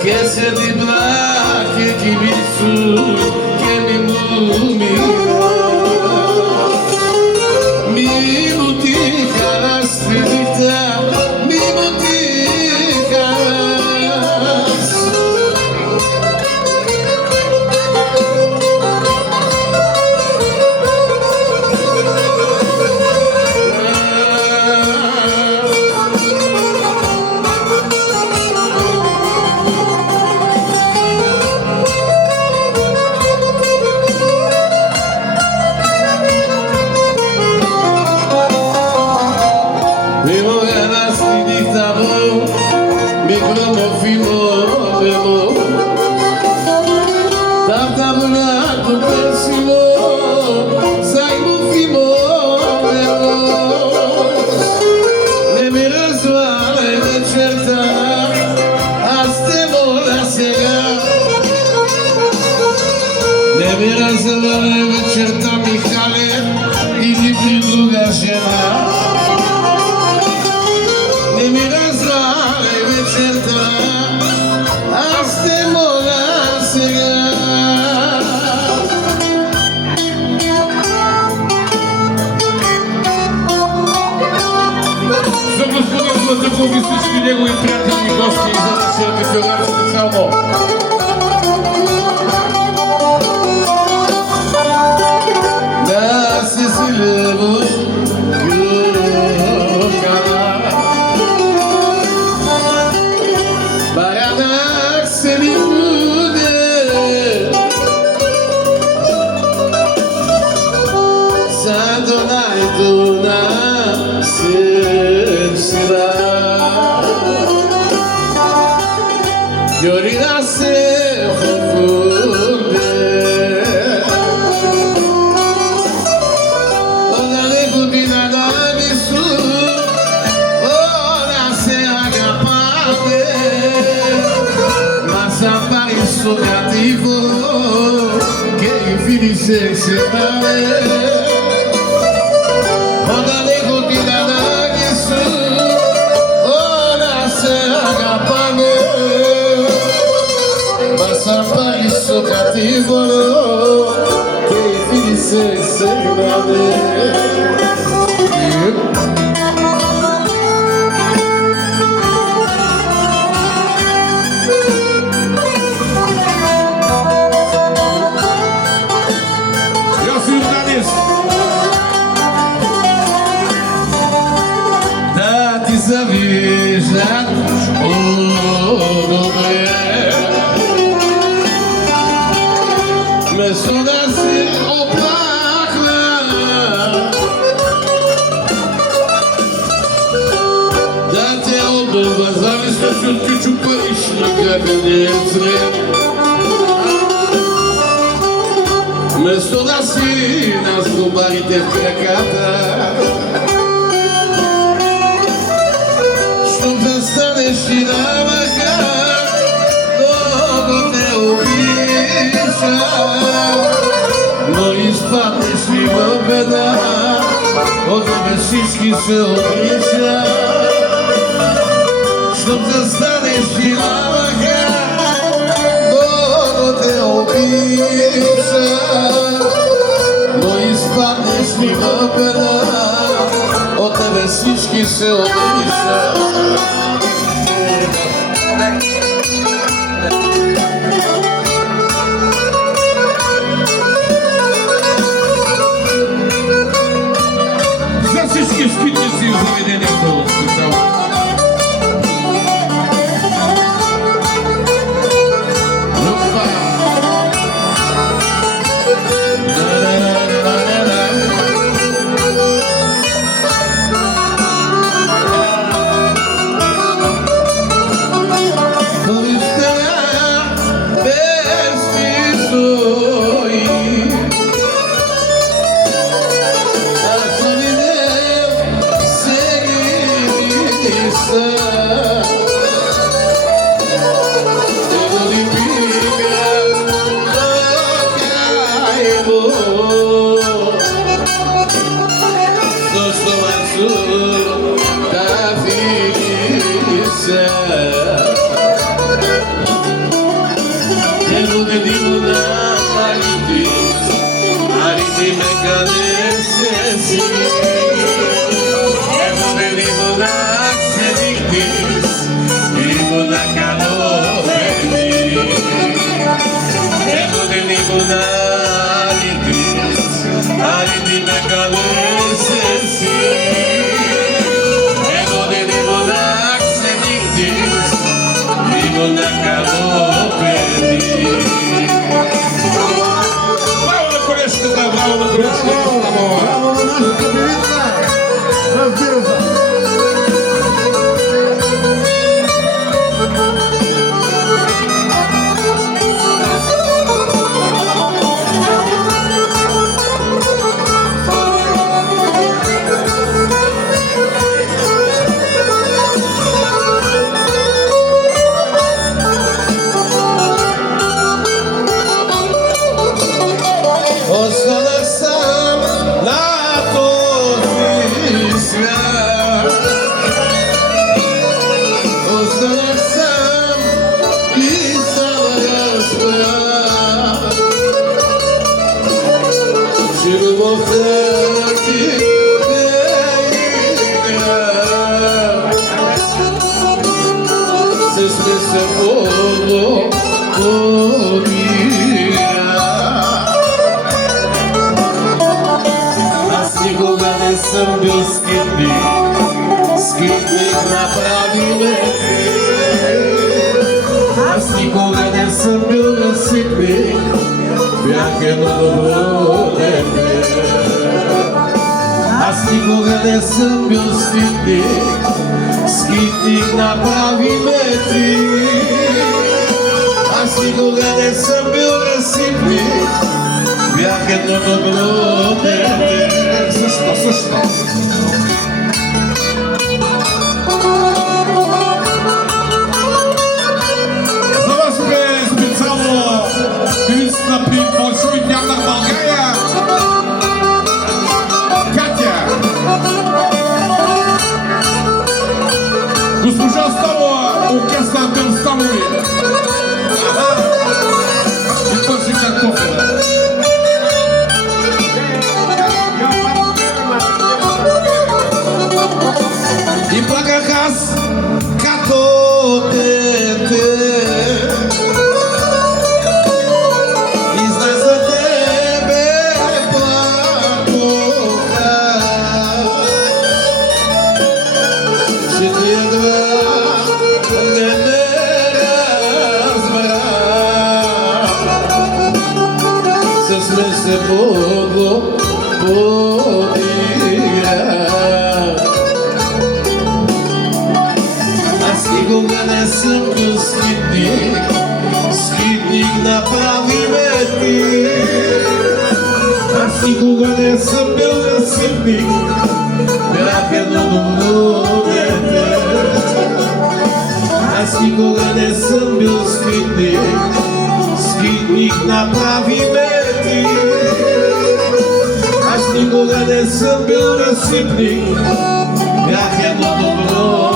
che se di placche chi mi su che mi mutica la stridita mi mutica Vivo ένα στη νύχτα μου, μικρό μορφήμο μπεμό τα ταυλά του πέρσιμο, σαν μορφήμο μπεμό ne mi razvale večerta, a stiamo la sera ne mi razvale večerta, Michale, idi pri druga žena ne mi razvale večerta, a stiamo la sera. За господин Златаков и всички негови приятели, гости и задушевни певаци специално. Да се силево Fiorina se confonde Ora le cudina da visu Ora se agapate Ma s'appare il suo cattivo Che finisce separare Ora le cudina da visu Ora se agapate S'appare il suo cattivo che finisce segrave. Da ti zavižat Вместо да се оплаква да те обдълва зависта чутки чупариш на гребения цвет Вместо да си на злобарите в краката Щом застанеш и на върха много те обича Но изпаднеш ли в беда, от тебе всички се отрича. Щом застанеш и на върха, много те обича. Но изпаднеш ли в беда, от тебе всички се отрича. Скидници в заведението специално. къде се си. Ето не ни монах седихтис и монахано бехти. Ето не ни монахитис, али ти ме къде се си. Ето не ни монах седихтис и монахано бехти. Браво на колежката! Браво на нашата певица! Разбира се! Останах сам на този свят. Останах сам и стана разпят, че любовта ти не игра. С смисъл подобира. Никога не съм бил скитник, скитник направи ме ти. Аз никога не съм бил разсипник, бях едно добро дете. Аз никога не съм бил скитник, скитник направи ме ти. Аз никога не съм бил разсипник, бях едно добро дете. Също. За вас бе специално певицата при Большой театър България Катя. Госпожа Ставова, оркестър Антон Ставови. И точно как тофа. И плаках аз като дете, и знай за тебе плакоха, че ти едва не ме разбра. С мен се подира. Никога не съм бил скитник, скитник направи ме ти. Аз никога не съм бил разсипник, бях едно добро дете. Аз никога не съм бил скитник, скитник направи ме ти. Аз никога не съм бил разсипник, бях едно добро